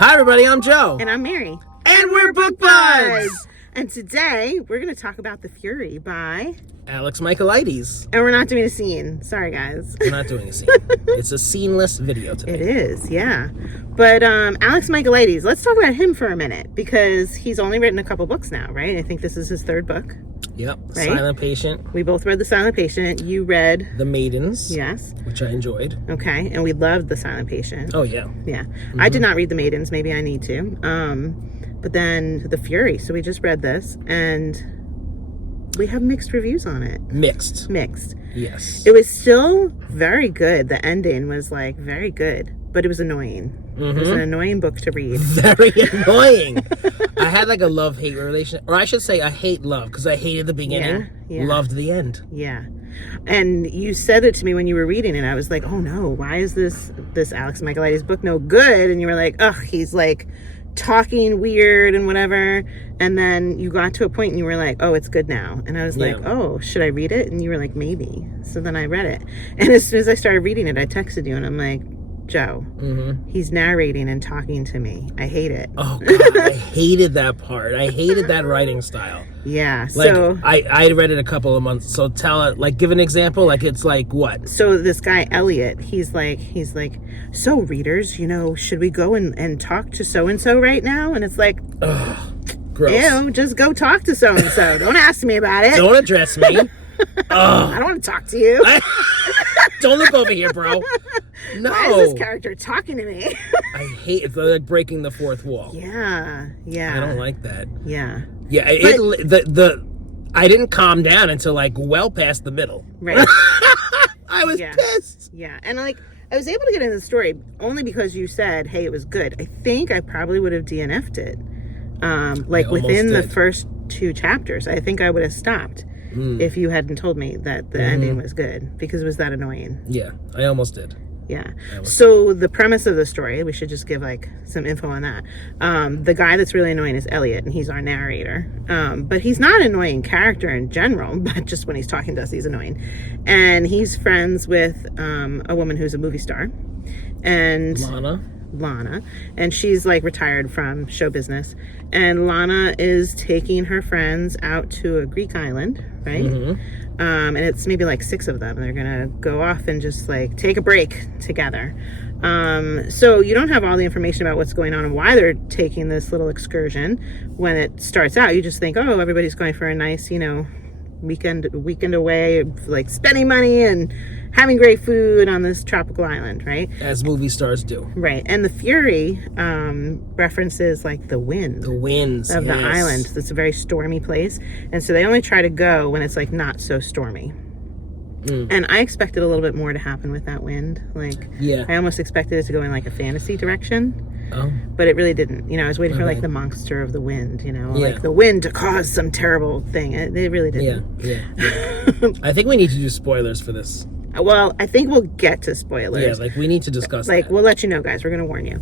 Hi, everybody. I'm Joe. And I'm Mary. And we're Book Buds. And today, we're going to talk about The Fury by Alex Michaelides. And we're not doing a scene. Sorry, guys. We're not doing a scene. It's a sceneless video today. It is, yeah. But Alex Michaelides, let's talk about him for a minute, because he's only written a couple books now, right? I think this is his third book. Yep. Right? Silent Patient. We both read The Silent Patient. You read The Maidens. Yes. Which I enjoyed. Okay. And we loved The Silent Patient. Oh, yeah. Yeah. I did not read The Maidens. Maybe I need to. But then The Fury. So we just read this, and we have mixed reviews on it. Mixed. Yes. It It was still very good. The ending was like very good, but it was annoying. It was an annoying book to read. Very annoying. I had like a love-hate relationship, or I should say I hate-love, because I hated the beginning, Yeah. loved the end. Yeah. And you said it to me when you were reading it. I was like, oh no, why is this Alex Michaelides book no good? And you were like, ugh, he's like talking weird and whatever. And then you got to a point and you were like, oh, it's good now. And I was like, oh, should I read it? And you were like, maybe. So then I read it. And as soon as I started reading it, I texted you and I'm like, Joe, he's narrating and talking to me. I hate it. Oh, God. I hated that part. I hated that writing style. Yeah. Like, So I read it a couple of months. So tell it, like, give an example. Like, it's like what? So this guy Elliot, he's like, so readers, should we go and talk to so and so right now? And it's like, Gross. ew, just go talk to so and so. Don't ask me about it. Don't address me. I don't want to talk to you. Don't look over here, bro. No. Why is this character talking to me? I hate it's like breaking the fourth wall. Yeah. I don't like that. Yeah. Yeah, I didn't calm down until like well past the middle. Right. I was pissed. Yeah. And like, I was able to get into the story only because you said, hey, it was good. I think I probably would have DNF'd it. Like within the first 2 chapters, I think I would have stopped if you hadn't told me that the ending was good, because it was that annoying. Yeah, I almost did. Yeah. So the premise of the story, we should just give like some info on that. The guy that's really annoying is Elliot, and he's our narrator. But he's not an annoying character in general, but just when he's talking to us, he's annoying. And he's friends with a woman who's a movie star. And Lana, and she's like retired from show business, and Lana is taking her friends out to a Greek island, right? And it's maybe like 6 of them, and they're gonna go off and just like take a break together. So you don't have all the information about what's going on and why they're taking this little excursion. When it starts out, you just think, oh, everybody's going for a nice, weekend away, like spending money and having great food on this tropical island, right? As movie stars do. Right. And the Fury references like the winds of the island. It's a very stormy place. And so they only try to go when it's like not so stormy. And I expected a little bit more to happen with that wind. Like, I almost expected it to go in like a fantasy direction. Oh. But it really didn't. I was waiting for like the monster of the wind, like the wind to cause some terrible thing. It really didn't. Yeah. I think we need to do spoilers for this. Well, I think we'll get to spoilers. Yeah, like we need to discuss that. We'll let you know, guys. We're going to warn you.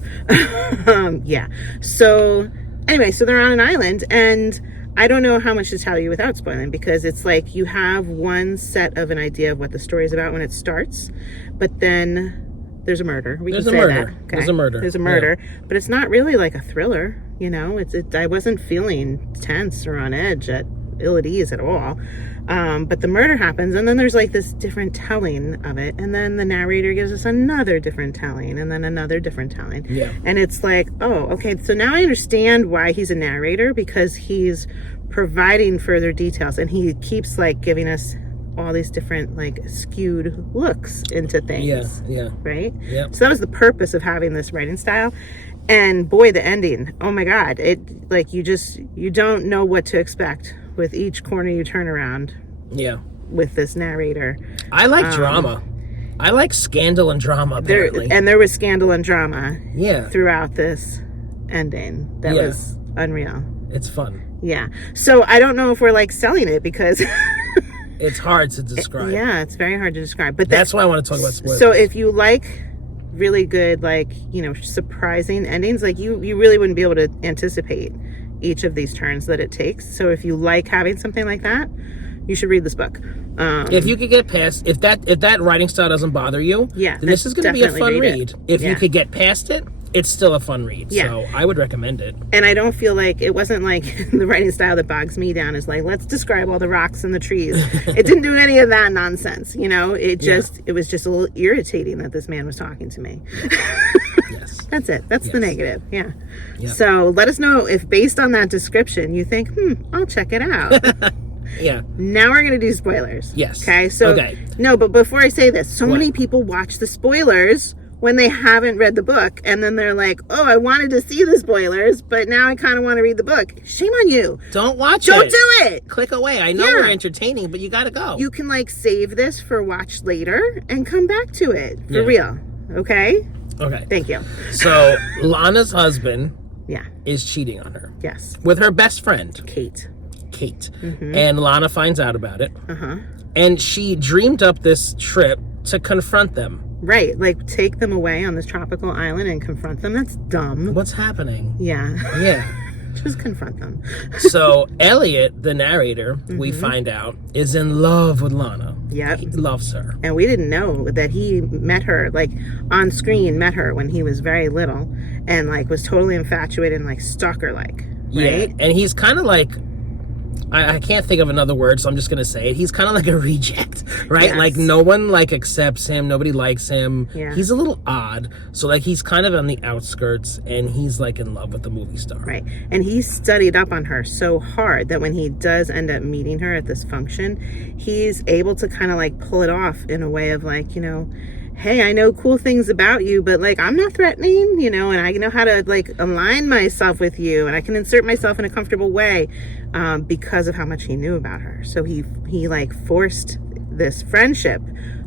Yeah. So anyway, so they're on an island, and I don't know how much to tell you without spoiling, because it's like you have one set of an idea of what the story is about when it starts, but then there's a murder. There's a murder. There's a murder, but it's not really like a thriller. I wasn't feeling tense or on edge at ease at all. But the murder happens, and then there's like this different telling of it, and then the narrator gives us another different telling, and then another different telling. Yeah. And it's like, oh, okay, so now I understand why he's a narrator, because he's providing further details, and he keeps like giving us all these different like skewed looks into things. Yeah. Right? Yeah. So that was the purpose of having this writing style. And boy, the ending, oh my God, it like you don't know what to expect with each corner you turn around. Yeah. With this narrator. I like drama. I like scandal and drama, apparently. There was scandal and drama throughout this ending. That was unreal. It's fun. Yeah. So I don't know if we're like selling it, because it's hard to describe. It's very hard to describe. But that's why I want to talk about spoilers. So if you like really good, like, surprising endings, like you really wouldn't be able to anticipate each of these turns that it takes. So if you like having something like that, you should read this book. If you could get past, if that writing style doesn't bother you, then this is going to be a fun read. If you could get past it, it's still a fun read. Yeah. So I would recommend it. And I don't feel like it wasn't like the writing style that bogs me down is like, let's describe all the rocks and the trees. It didn't do any of that nonsense, you know. It was just a little irritating that this man was talking to me. Yes. That's it. That's the negative. Yeah. Yep. So let us know if based on that description you think, I'll check it out. Yeah. Now we're going to do spoilers. Yes. Okay. So no, but before I say this, so many people watch the spoilers when they haven't read the book, and then they're like, oh, I wanted to see the spoilers, but now I kind of want to read the book. Shame on you. Don't watch Don't it. do it. Click away. I know we're entertaining, but you got to go. You can like save this for watch later and come back to it for real. Okay? Okay. Thank you. So Lana's husband Yeah. is cheating on her. Yes. With her best friend, Kate. And Lana finds out about it. Uh-huh. And she dreamed up this trip to confront them. Right. Like take them away on this tropical island and confront them. That's dumb. What's happening? Yeah. Yeah. Just confront them. So Elliot, the narrator, we find out, is in love with Lana. Yep. He loves her. And we didn't know that he met her, like on screen, met her when he was very little and like was totally infatuated and like stalker-like. Right? Yeah. And he's kind of like, I can't think of another word, so I'm just going to say it. He's kind of like a reject, right? Yes. Like no one like accepts him. Nobody likes him. Yeah. He's a little odd. So like he's kind of on the outskirts and he's like in love with the movie star. Right. And he studied up on her so hard that when he does end up meeting her at this function, he's able to kind of like pull it off in a way of like, you know, hey, I know cool things about you, but like I'm not threatening, you know, and I know how to like align myself with you and I can insert myself in a comfortable way because of how much he knew about her. So he like forced this friendship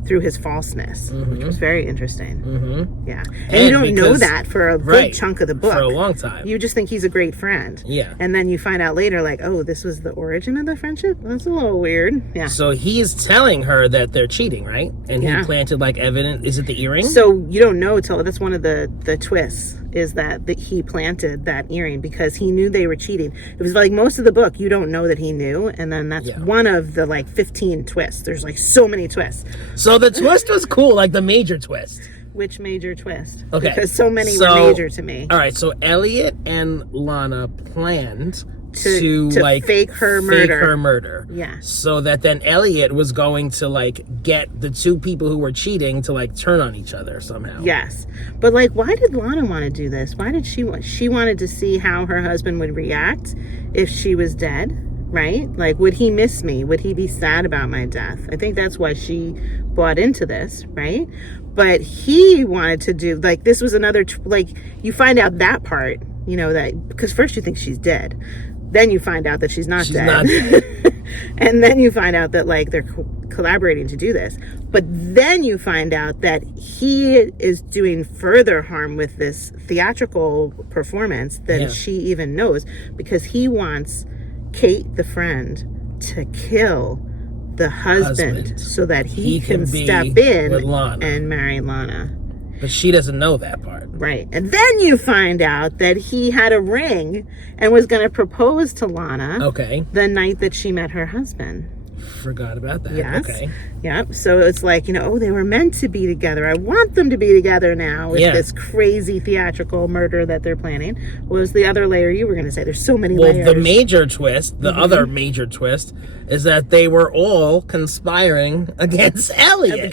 through his falseness, which was very interesting. Yeah. And you don't know that for a big chunk of the book. For a long time. You just think he's a great friend. Yeah. And then you find out later, like, oh, this was the origin of the friendship? That's a little weird. Yeah. So he's telling her that they're cheating, right? And he planted like evidence. Is it the earring? So you don't know till that's one of the twists is that he planted that earring because he knew they were cheating. It was like most of the book, you don't know that he knew. And then that's one of the like 15 twists. There's like so many twists. So the twist was cool, like the major twist. Which major twist? Okay. Because so many were major to me. All right. So Elliot and Lana planned to like fake her murder. Yeah. So that then Elliot was going to like get the two people who were cheating to like turn on each other somehow. Yes. But like, why did Lana want to do this? Why did she wanted to see how her husband would react if she was dead, right? Like, would he miss me? Would he be sad about my death? I think that's why she bought into this, right? But he wanted to do, like, this was another, like, you find out that part, you know, that, because first you think she's dead. Then you find out that she's not dead. And then you find out that, like, they're collaborating to do this. But then you find out that he is doing further harm with this theatrical performance than she even knows, because he wants Kate, the friend, to kill the husband so that he can step in and marry Lana. But she doesn't know that part. Right. And then you find out that he had a ring and was going to propose to Lana the night that she met her husband. Forgot about that. Yes. Okay. Yep. So it's like, you know, oh, they were meant to be together. I want them to be together now with this crazy theatrical murder that they're planning. What was the other layer you were going to say? There's so many layers. Well, the major twist, the other major twist, is that they were all conspiring against Elliot.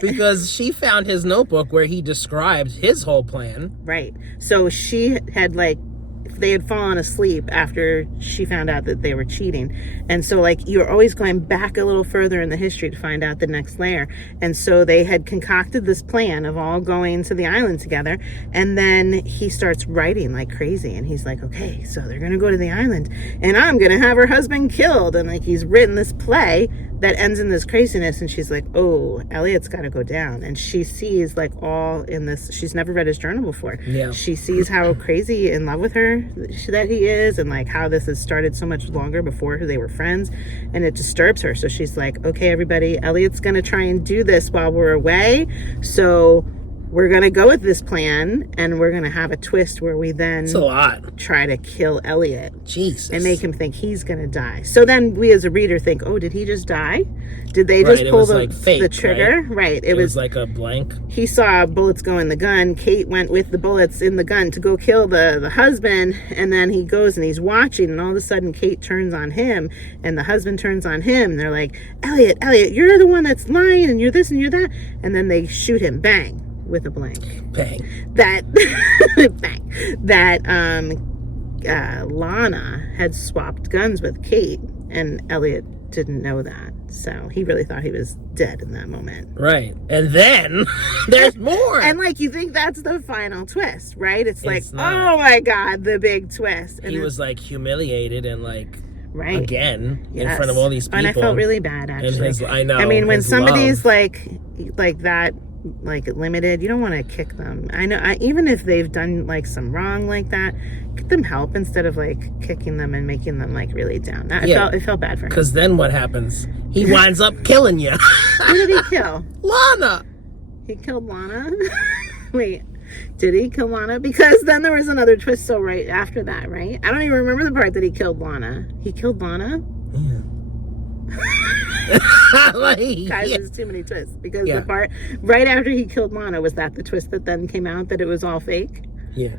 Because she found his notebook where he described his whole plan. Right. So she had like, they had fallen asleep after she found out that they were cheating. And so like you're always going back a little further in the history to find out the next layer. And so they had concocted this plan of all going to the island together. And then he starts writing like crazy. And he's like, okay, so they're going to go to the island and I'm going to have her husband killed. And like he's written this play that ends in this craziness. And she's like, oh, Elliot's got to go down. And she sees like all in this, she's never read his journal before. Yeah. She sees how crazy in love with her that he is, and like how this has started so much longer before they were friends, and it disturbs her. So she's like, okay, everybody, Elliot's gonna try and do this while we're away, so we're going to go with this plan, and we're going to have a twist where we then It's a lot. Try to kill Elliot. Jesus. And make him think he's going to die. So then we as a reader think, oh, did he just die? Did they just pull the trigger? Right. It was like a blank. He saw bullets go in the gun. Kate went with the bullets in the gun to go kill the husband. And then he goes and he's watching. And all of a sudden, Kate turns on him. And the husband turns on him. And they're like, Elliot, you're the one that's lying. And you're this and you're that. And then they shoot him. Bang. With a blank. Bang. That Lana had swapped guns with Kate, and Elliot didn't know that. So he really thought he was dead in that moment. Right. And then there's more. And like, you think that's the final twist, right? It's like, oh my God, the big twist. And he was like humiliated and like, right. Again, in front of all these people. And I felt really bad, actually. I know. I mean, when somebody's like that, like limited, you don't want to kick them. I know, even if they've done like some wrong like that, get them help instead of like kicking them and making them like really down. It felt bad for him. Because then what happens? He winds up killing you. Who did he kill? Lana. He killed Lana. Wait, did he kill Lana? Because then there was another twist. So right after that, right? I don't even remember the part that he killed Lana. He killed Lana. Yeah. Guys, there's too many twists, because the part right after he killed Lana, was that the twist that then came out, that it was all fake? Yeah.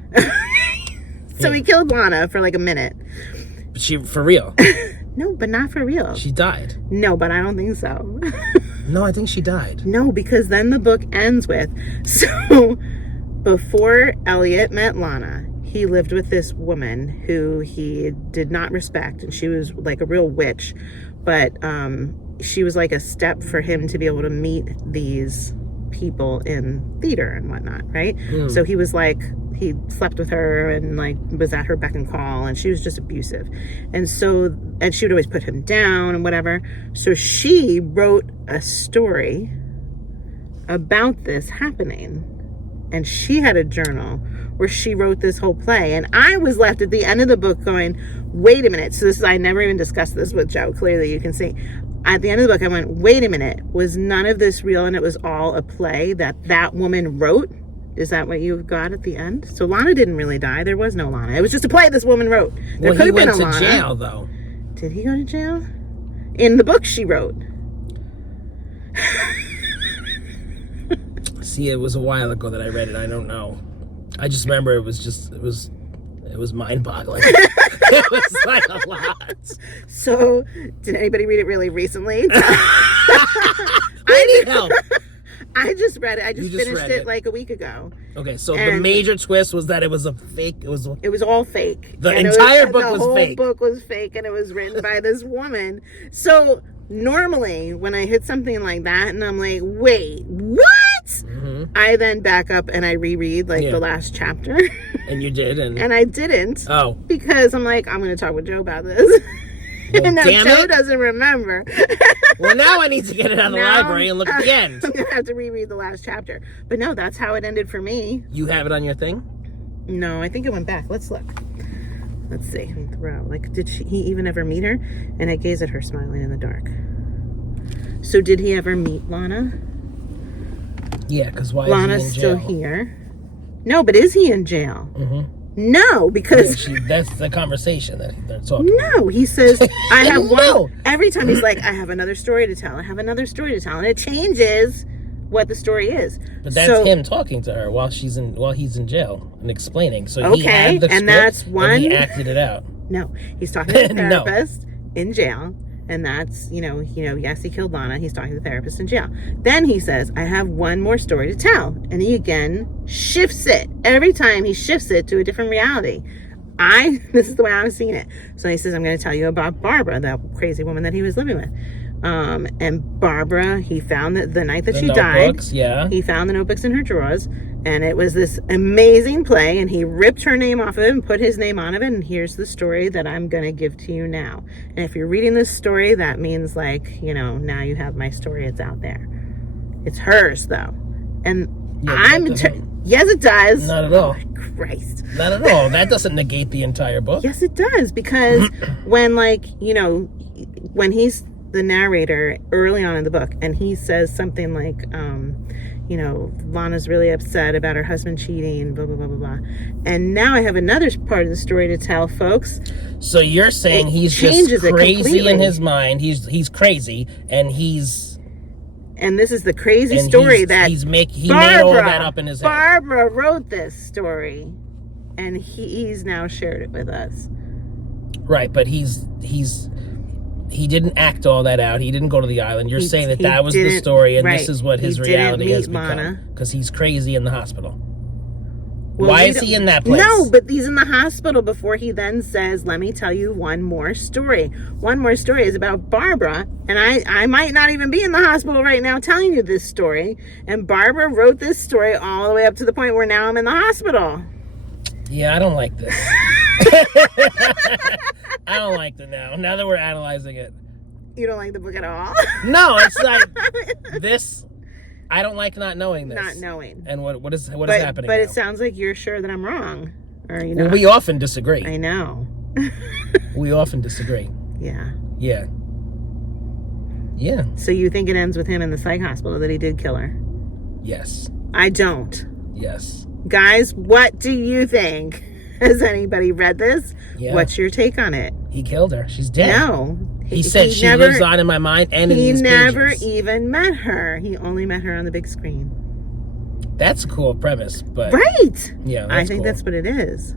So he killed Lana for like a minute. But she, for real? No, but not for real. She died. No, but I don't think so. No, I think she died. No, because then the book ends with, so before Elliot met Lana, he lived with this woman who he did not respect, and she was like a real witch, but she was like a step for him to be able to meet these people in theater and whatnot, right? So he was like, he slept with her and like was at her beck and call, and she was just abusive. And so, and she would always put him down and whatever. So she wrote a story about this happening, and she had a journal where she wrote this whole play. And I was left at the end of the book going, wait a minute. So this is, I never even discussed this with Joe, clearly you can see. At the end of the book, I went, wait a minute, was none of this real, and it was all a play that woman wrote? Is that what you got at the end? So Lana didn't really die. There was no Lana. It was just a play this woman wrote. There could have been a Lana. He went to jail, though. Did he go to jail? In the book she wrote. See, it was a while ago that I read it. I don't know. I just remember it was mind-boggling. It was like a lot. So, did anybody read it really recently? I need help. I just read it. I just finished it like a week ago. Okay, so the major twist was that it was a fake. It was all fake. The entire book was fake. The whole book was fake, and it was written by this woman. So normally, when I hit something like that, and I'm like, "Wait, what?" Mm-hmm. I then back up and I reread the last chapter. And you did, and I didn't. Oh, because I'm like, I'm going to talk with Joe about this. Well, and now Joe doesn't remember. Well, now I need to get it out of the library and look at the end. I'm going to have to reread the last chapter. But no, that's how it ended for me. You have it on your thing? No, I think it went back. Let's look. Let's see. Like, did he even ever meet her? And I gaze at her smiling in the dark. So did he ever meet Lana? Yeah, because why Lana's is he in jail? Still here. No, but is he in jail? Mm-hmm. No, because that's the conversation that they're talking. No, he says I have one. Every time he's like, I have another story to tell. I have another story to tell, and it changes what the story is. But that's him talking to her while he's in jail and explaining. So he had the script, that's one. And he acted it out. No, he's talking to the therapist in jail. And that's, yes, he killed Lana. He's talking to the therapist in jail. Then he says, I have one more story to tell. And he again shifts it. Every time he shifts it to a different reality. This is the way I was seeing it. So he says, I'm going to tell you about Barbara, that crazy woman that he was living with. And Barbara, he found that the night that she died, he found the notebooks in her drawers. And it was this amazing play, and he ripped her name off of it and put his name on it. And here's the story that I'm going to give to you now. And if you're reading this story, that means now you have my story. It's out there. It's hers, though. And yes, it does. Not at all. Oh, Christ. Not at all. That doesn't negate the entire book. Yes, it does. Because when he's the narrator early on in the book, and he says something like, you know, Lana's really upset about her husband cheating, blah, blah, blah, blah, blah. And now I have another part of the story to tell, folks. So you're saying he's just crazy in his mind. He's crazy, and he's... And this is the crazy story he made all that up in his head. Barbara wrote this story, and he's now shared it with us. Right, but he didn't act all that out. He didn't go to the island. You're saying that was the story, and this is what his reality has become. Because he's crazy in the hospital. Well, why is he in that place? No, but he's in the hospital before he then says, let me tell you one more story. One more story is about Barbara, and I might not even be in the hospital right now telling you this story. And Barbara wrote this story all the way up to the point where now I'm in the hospital. Yeah, I don't like this. I don't like it now that we're analyzing it. You don't like the book at all? No, it's like this. I don't like not knowing this. Not knowing. And what is happening But now? it sounds like you're sure that I'm wrong. Or, you know, well, we often disagree. I know. We often disagree. Yeah. Yeah. Yeah. So you think it ends with him in the psych hospital, that he did kill her? Yes. I don't. Yes. Guys, what do you think? Has anybody read this? Yeah. What's your take on it? He killed her. She's dead. No. He said she lives on in my mind and in these pages. He never even met her. He only met her on the big screen. That's a cool premise, but... Right! Yeah, I think that's what it is.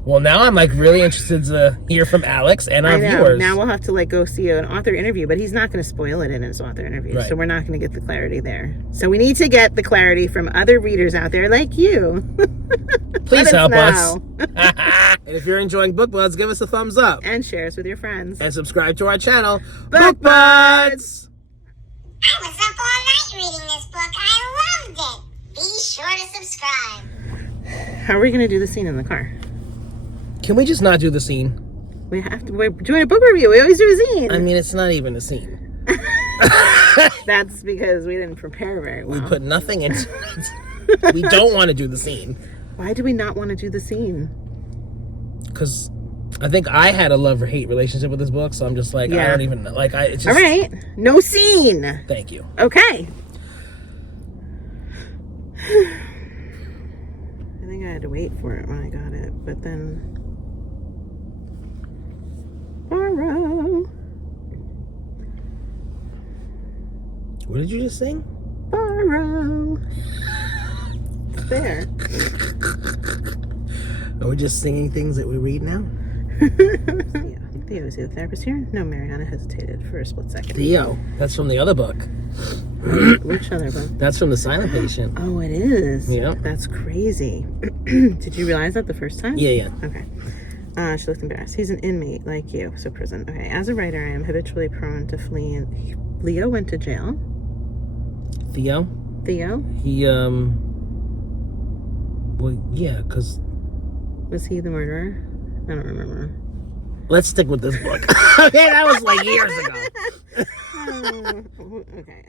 Well, now I'm like really interested to hear from Alex and our viewers. Now we'll have to like go see an author interview, but he's not going to spoil it in his author interview, so we're not going to get the clarity there. So we need to get the clarity from other readers out there like you. Please help us. And if you're enjoying Book Buds, give us a thumbs up. And share us with your friends. And subscribe to our channel, Book Buds! I was up all night reading this book. I loved it. Be sure to subscribe. How are we going to do the scene in the car? Can we just not do the scene? We have to. We're doing a book review. We always do a scene. I mean, it's not even a scene. That's because we didn't prepare very well. We put nothing into it. We don't want to do the scene. Why do we not want to do the scene? Because I think I had a love or hate relationship with this book, so I'm just like, I don't even know. Like, it's just... All right. No scene. Thank you. Okay. I think I had to wait for it when I got it, but then... Borrow. What did you just sing? Borrow. There. Are we just singing things that we read now? Yeah. Theo, is he the therapist here? No, Mariana hesitated for a split second. Theo. That's from the other book. Which other book? That's from The Silent Patient. Oh, it is? Yeah. That's crazy. Did you realize that the first time? Yeah. Okay. She looked embarrassed. He's an inmate like you, so prison. Okay. As a writer, I am habitually prone to fleeing. Leo went to jail. Theo? He, well, yeah, because... Was he the murderer? I don't remember. Let's stick with this book. Okay, that was like years ago. Okay.